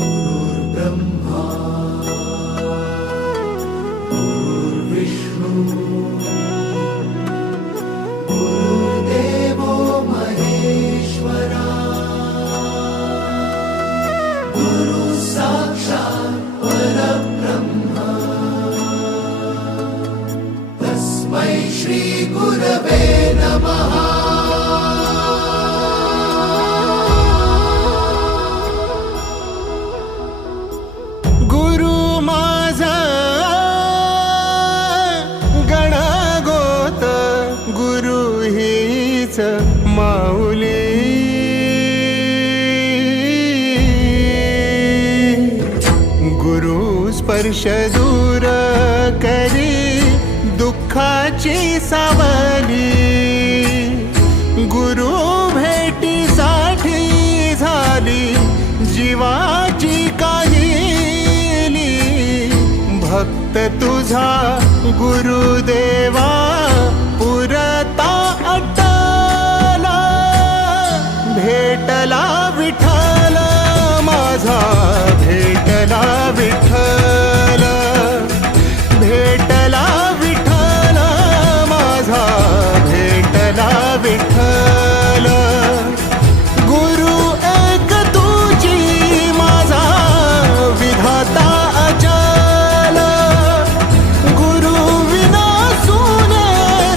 गुरुर्ब्रह्मा गुरुर्विष्णू गुरुर्देवो महेश्वरा गुरु साक्षात् परब्रह्म तस्मै श्री गुरवे नमः। माऊली गुरु स्पर्श दूर करी दुःखाची सावली, गुरु भेटीसाठी झाली जीवाची काहिली। भक्त तुझा गुरुदेवा पुरता भेटला विठ्ठल माझा, भेटला विठ्ठल, भेटला विठ्ठल माझा, भेटला विठ्ठल। गुरु एक तुझी माझा विधाता अचल, गुरु विना सुने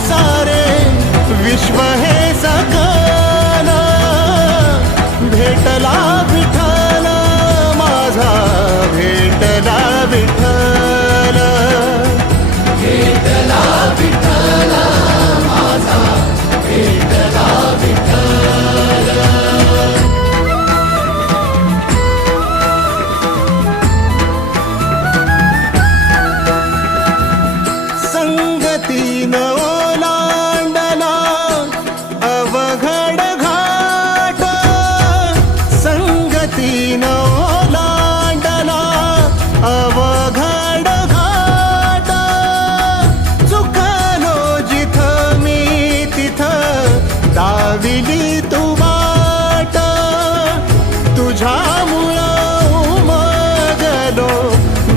सारे विश्व हे सकल। भेटला विठ्ठल माझा, भेटला विठ्ठल, भेटला विठ्ठल माझा, भेटला विठ्ठल। संगतीन ओलांडला अवघड घाट, संगतीन ओलांडला अवघड घाट। चुकलो जिथं मी तिथं दाविली तू वाट, तुझ्यामुळं उमगलो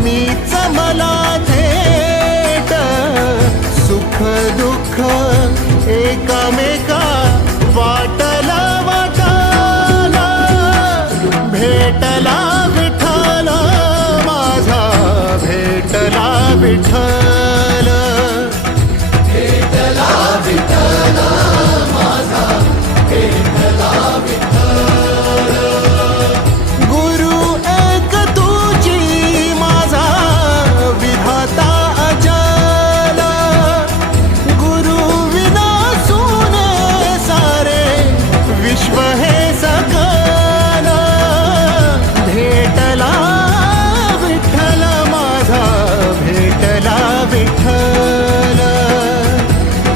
मीच मला थेट। सुख दुःख एकामेका वाटला वाटाला, भेटला विठ्ठल माझा, भेटला विठ्ठल, भेटला विठ्ठल माझा, भेटला विठ्ठल। गुरु एक तुझी माझा विधाता अचल, गुरु विना सुने सारे विश्व हे सकल। भेटला विठ्ठल माझा, भेटला विठ्ठल,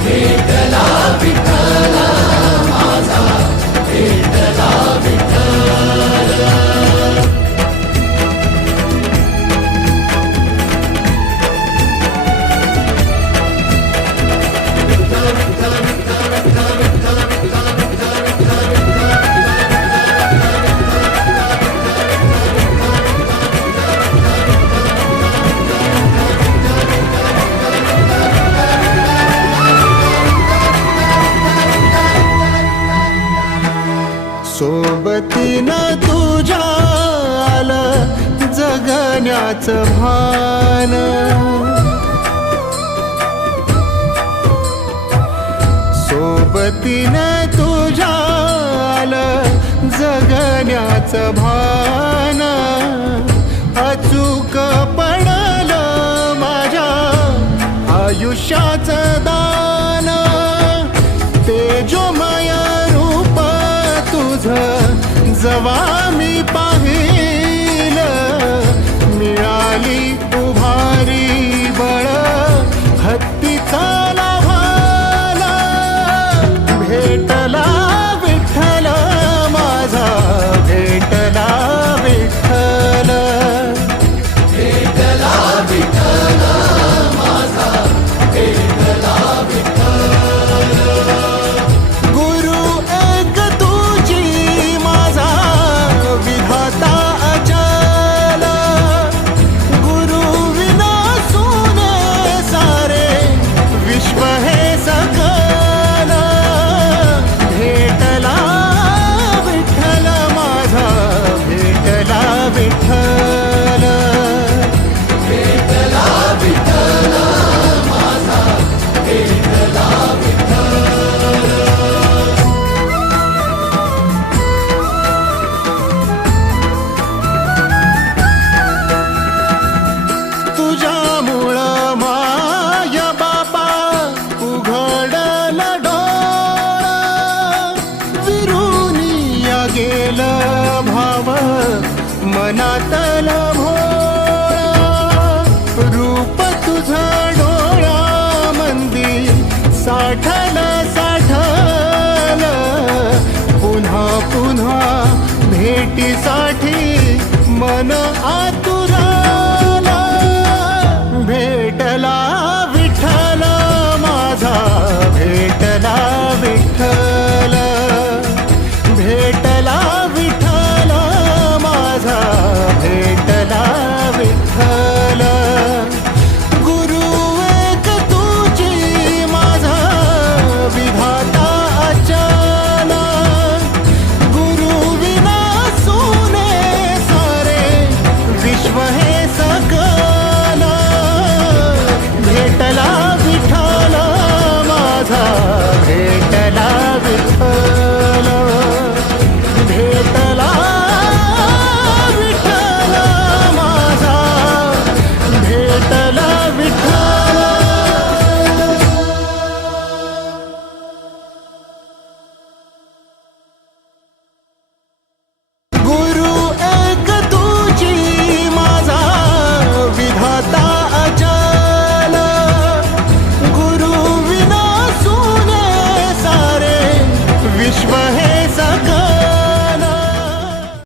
भेटला विठ्ठल माझा, भेटला विठ्ठल। सोबतीनं तुझ्या आलं जगण्याचं भान, सोबतीनं तुझ्या आलं जगण्याचं भान। अचूक पडलं माझ्या आयुष्याचं दान, तेजोमय रूप तुझं जवा मी पाहिलं, मिळाली उभारी बळ हत्तीचा लाव्हाला। भेटला विठ्ठल माझा, भेटला विठ्ठल, भेटला विठ्ठल माझा, भेटला विठ्ठल। गुरु एक तुझी माझा पुन्हा पुन्हा भेटीसाठी मन आतुरा